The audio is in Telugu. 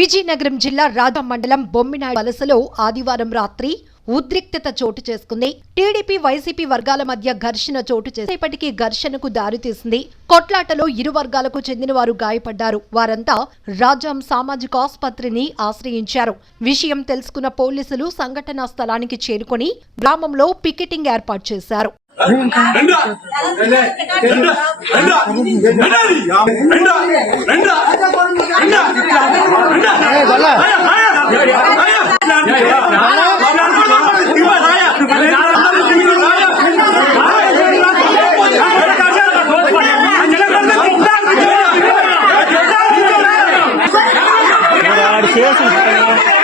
విజయనగరం జిల్లా రాజం మండలం బొమ్మినాయ వలసలో ఆదివారం రాత్రి ఉద్రిక్తత చోటు చేసుకుంది. టీడీపీ వైసీపీ వర్గాల మధ్య ఘర్షణ చోటు చేసేపటికి ఘర్షణకు దారితీసింది. కొట్లాటలో ఇరు వర్గాలకు చెందిన వారు గాయపడ్డారు. వారంతా రాజాం సామాజిక ఆసుపత్రిని ఆశ్రయించారు. విషయం తెలుసుకున్న పోలీసులు సంఘటనా స్థలానికి చేరుకుని గ్రామంలో పికెటింగ్ ఏర్పాటు చేశారు. Yes.